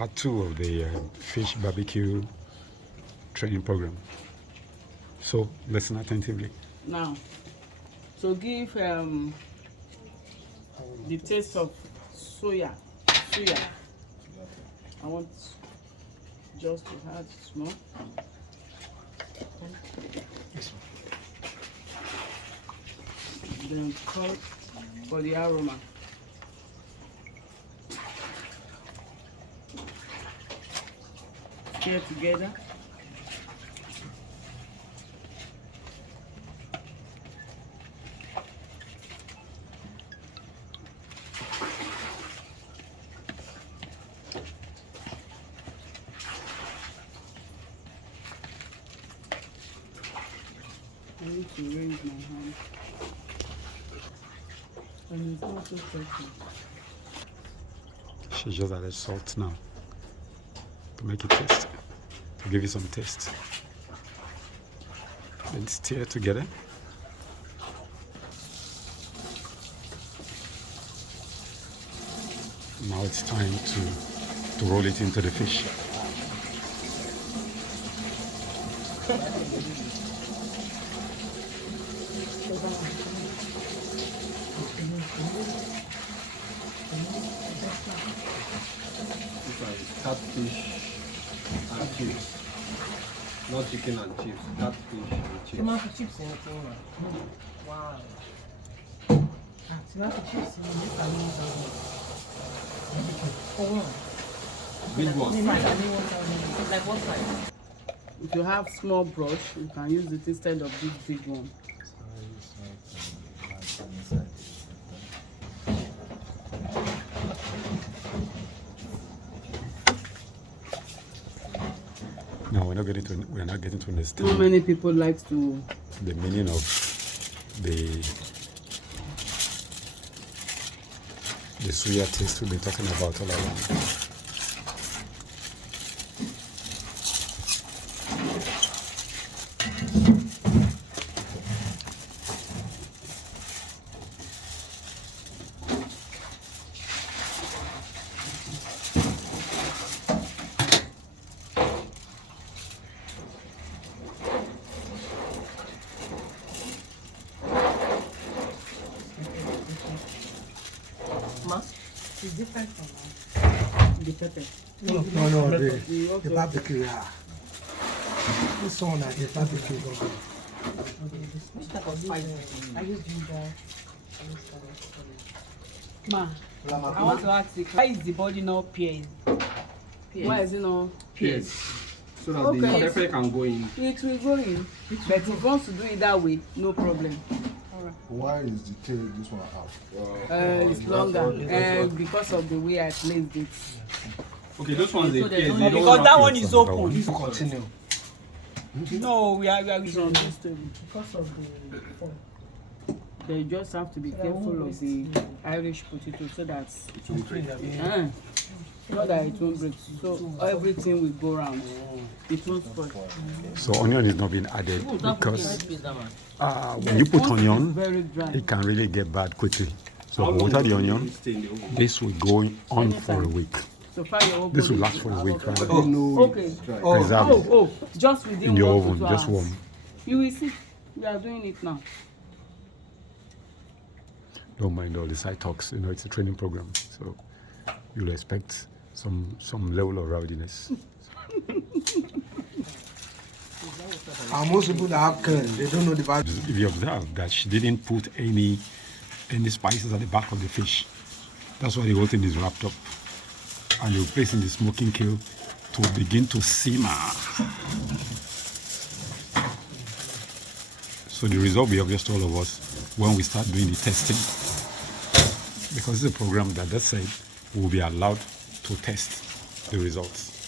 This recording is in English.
part 2 of the fish barbecue training program. So listen attentively. Now, so give the taste of soya. I want just to add small. Then cut for the aroma. Stir together. I need to raise my hand. And it's not so touchy. She just added salt now to make it taste, to give you some taste. Then stir together. Now it's time to roll it into the fish. Catfish and chips. Not chicken and chips, catfish and chips. Tomato chips in the thing. Wow. Tomato chips in the for one. Big one. Like what size? If you have small brush, you can use it instead of this big one. No, we're not getting to understand How many people like to the meaning of the suya taste we've been talking about all along. It's different from the pepper? No, the barbecue, yeah. This one, the barbecue. which type of spice? I use ginger. Ma, I want to ask you, why is the body not pierced? Why is it not pierced? So that Okay. the pepper can go in. It will go in, but if you want to do it that way, no problem. Why is the tail this one out? It's longer because of the way I placed it. Okay, those ones they So pierce. there's They no- don't Because wrap that it. one is open. Please continue. No, we are on this table. Because of the form. They just have to be careful of the Irish potato so that so that it won't break. So everything will go round. It won't spoil. So onion is not being added because when you put onion, Very dry. it can really get bad quickly. So without the onion, Stay in the oven. this will go on for a week. So far your oven This will is- last for a week, right? Oh no. Okay. Preserve it Just within in your 1 to oven, 2 just hours. warm. You will see. We are doing it now. Don't mind all the side talks. It's a training program, so you'll expect some level of rowdiness. And most people that have curd, they don't know the value. If you observe that she didn't put any spices at the back of the fish, that's why the whole thing is wrapped up, and you place in the smoking kiln to begin to simmer. So the result will be obvious to all of us when we start doing the testing, because it's a program that said we will be allowed to test the results.